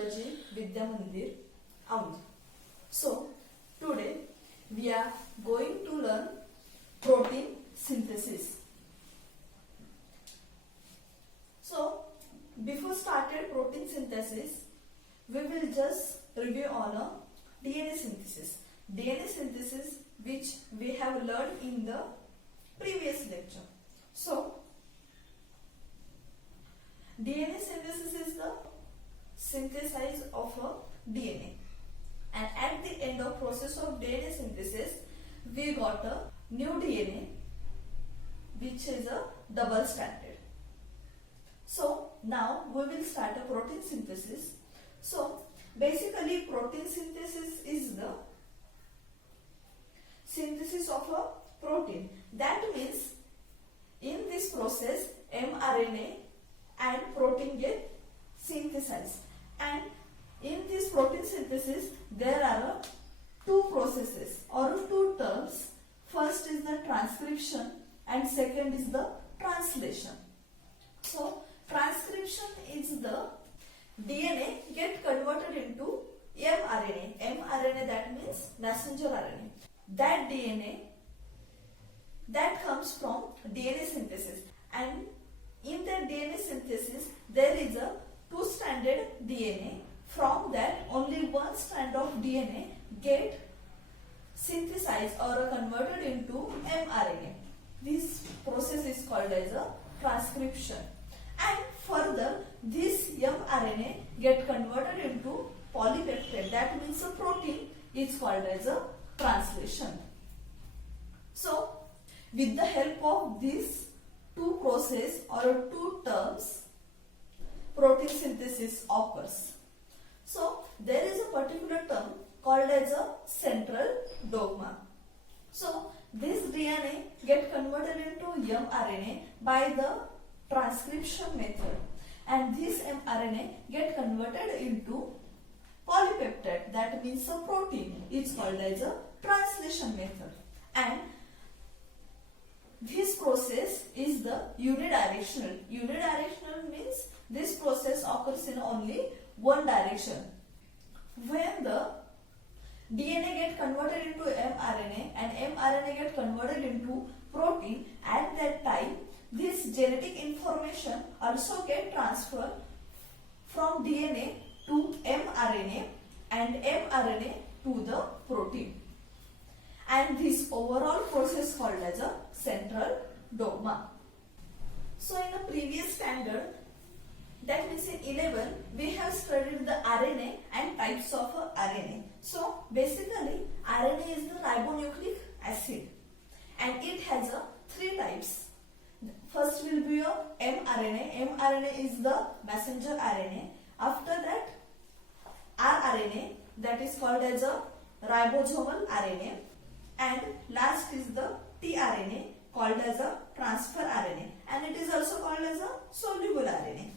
Biology Vidya Mandir, Aund. So, today we are going to learn protein synthesis. So, before started protein synthesis, we will just review on a DNA synthesis. DNA synthesis which we have learned in the previous lecture. So, DNA synthesis is the synthesis of a DNA, and at the end of process of DNA synthesis we got a new DNA which is a double stranded. So now we will start a protein synthesis. So basically protein synthesis is the synthesis of a protein. That means in this process mRNA and protein get synthesized, and in this protein synthesis there are two processes or two terms. First is the transcription and second is the translation. So transcription is the DNA get converted into mRNA. mRNA, that means messenger RNA. That DNA that comes from DNA synthesis, and in that DNA synthesis there is a two-stranded DNA. From that only one strand of DNA get synthesized or converted into mRNA. This process is called as a transcription, and further this mRNA get converted into polypeptide, that means a protein, is called as a translation. So with the help of these two processes or two terms, protein synthesis occurs. So there is a particular term called as a central dogma. So this DNA get converted into mRNA by the transcription method, and this mRNA get converted into polypeptide, that means a protein, is called as a translation method. And this process is the unidirectional. Unidirectional means this process occurs in only one direction. When the DNA get converted into mRNA and mRNA get converted into protein, at that time this genetic information also get transferred from DNA to mRNA and mRNA to the protein, and this overall process called as a central dogma. So in the previous standard, that means in 11, we have studied the RNA and types of RNA. So basically RNA is the ribonucleic acid, and it has three types. First will be a mRNA. mRNA is the messenger RNA. After that rRNA, that is called as a ribosomal RNA, and last is the tRNA, called as a transfer RNA, and it is also called as a soluble RNA.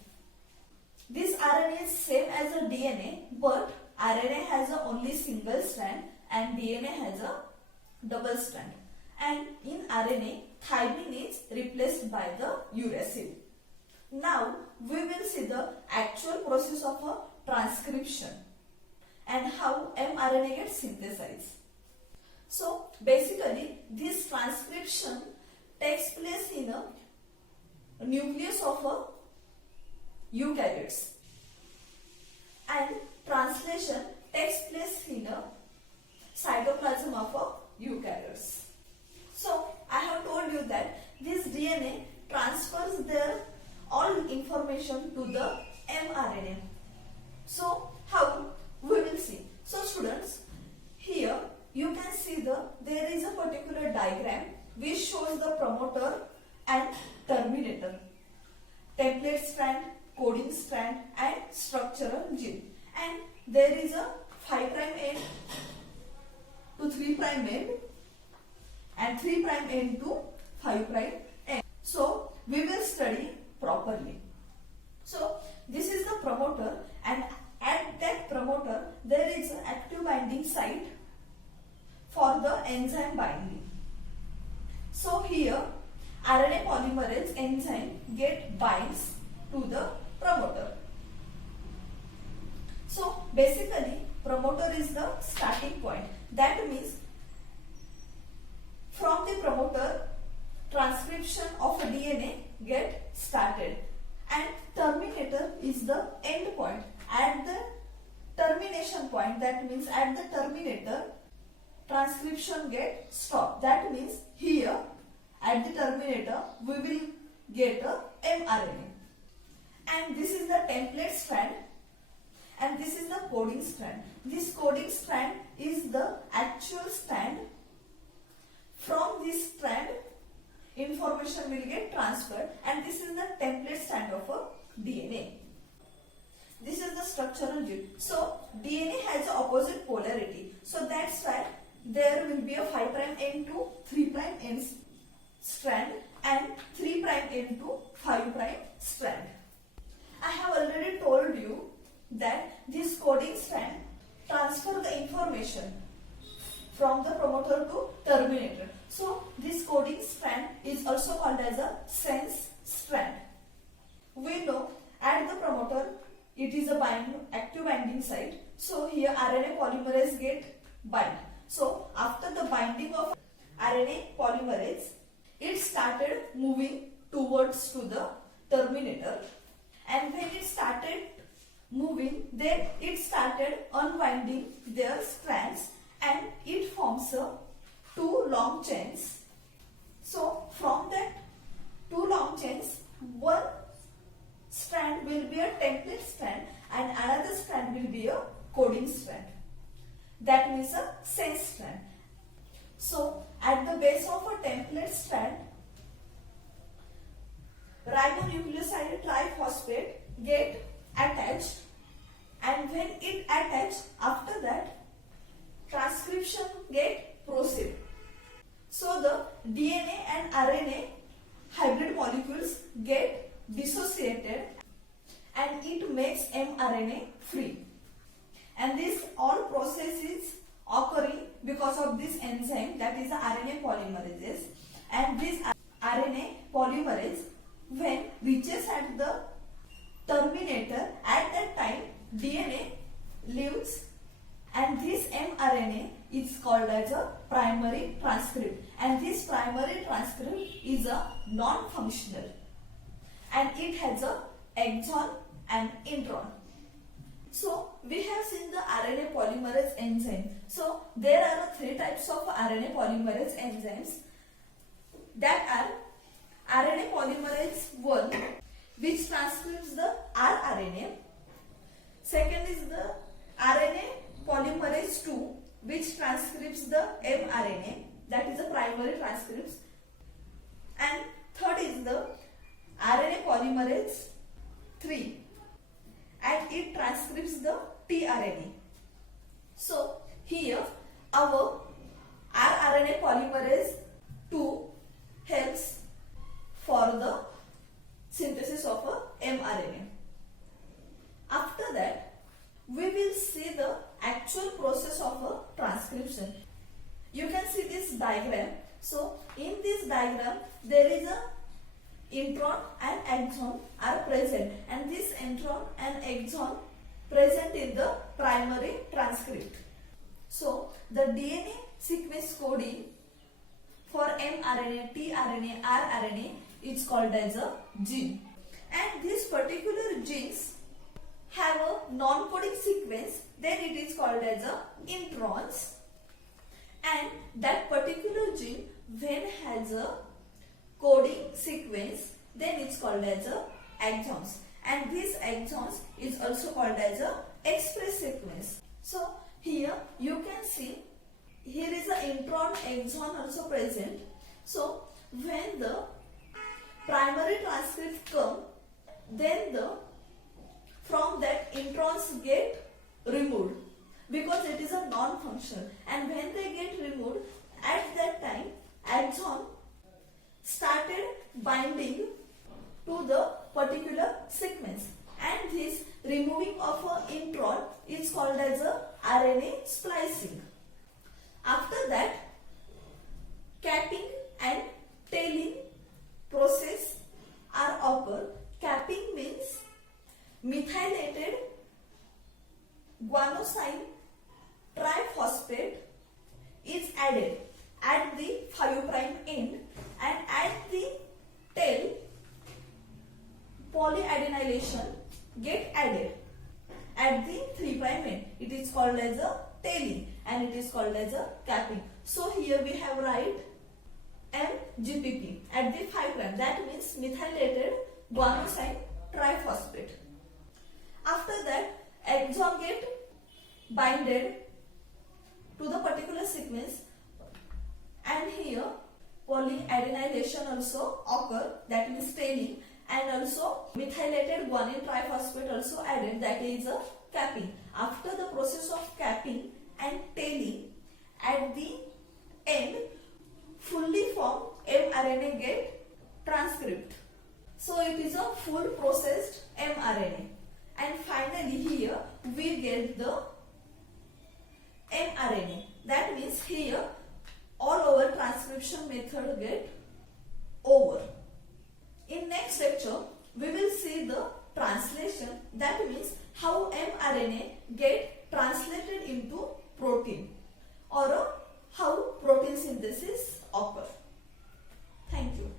This RNA is same as a DNA, but RNA has a only single strand and DNA has a double strand. And in RNA, thymine is replaced by the uracil. Now we will see the actual process of a transcription and how mRNA gets synthesized. So basically this transcription takes place in a nucleus of a eukaryotes, and translation takes place in a cytoplasm of a eukaryotes. So I have told you that this DNA transfers their all information to the mRNA. So how? We will see. So students, here you can see there is a particular diagram which shows the promoter and terminator, template strand, coding strand, and structural gene, and there is a 5' end to 3' end and 3' end to 5' end. So we will study properly. So this is the promoter, and at that promoter there is an active binding site for the enzyme binding. So here RNA polymerase enzyme get binds to the promoter. So basically promoter is the starting point. That means from the promoter, transcription of a DNA get started, and terminator is the end point. At the termination point, that means at the terminator, transcription get stopped. That means here at the terminator we will get a mRNA, and this is the template strand and this is the coding strand. This coding strand is the actual strand. From this strand information will get transferred, and this is the template strand of a DNA. This is the structural gist. So DNA has a opposite polarity. So that's why there will be a 5' end to 3' end strand and 3' end to 5' strand. I have already told you that this coding strand transfer the information from the promoter to terminator. So this coding strand is also called as a sense strand. We know at the promoter it is a active binding site. So here RNA polymerase get bind. So after the binding of RNA polymerase, it started moving towards to the terminator, and when it started moving, then it started unwinding their strands and it forms a 2 long chains. So from that 2 long chains, one strand will be a template strand and another strand will be a coding strand. That means a sense strand. So at the base of a template strand, ribonucleoside triphosphate get attached, and when it attached, after that transcription get proceed. So the DNA and RNA hybrid molecules get dissociated and it makes mRNA free. And this all process is occurring because of this enzyme, that is the RNA polymerase. And this RNA polymerase, when reaches at the terminator, at that time DNA leaves, and this mRNA is called as a primary transcript, and this primary transcript is a non-functional, and it has a exon and intron. So we have seen the RNA polymerase enzyme. So there are 3 types of RNA polymerase enzymes, that are RNA polymerase 1, which transcribes the rRNA. Second is the RNA polymerase 2, which transcribes the mRNA, that is the primary transcripts. And third is the RNA polymerase 3, and it transcribes the tRNA. So here our rRNA polymerase 2 helps for the synthesis of a mRNA. After that, we will see the actual process of a transcription. You can see this diagram. So in this diagram there is a intron and exon are present, and this intron and exon present in the primary transcript. So the DNA sequence coding for mRNA, tRNA, rRNA is called as a gene, and these particular genes have a non-coding sequence, then it is called as a introns, and that particular gene when has a coding sequence, then it's called as a exons, and this exons is also called as a express sequence. So here you can see here is a intron exon also present. So when the primary transcript come, then from that introns get removed because it is a non-functional, and when they get removed, at that time exon started binding to the particular sequence, and this removing of a intron is called as a RNA splicing. After that, capping and tailing process are occur. Capping means methylated guanine guanosine triphosphate is added at the 5' end, and at the tail polyadenylation get added at the 3' end. It is called as a tailing and it is called as a capping. So here we have write MGPP at the 5', that means methylated guanosine triphosphate. After that, exon get binded to the particular sequence, and here polyadenylation also occur, that means tailing, and also methylated guanine triphosphate also added, that is a capping. After the process of capping and tailing, at the end fully formed mRNA get transcript. So it is a full processed mRNA, and finally here we get the mRNA. That means here all over transcription method get over. In next lecture we will see the translation, that means how mRNA get translated into protein, or how protein synthesis occur. Thank you.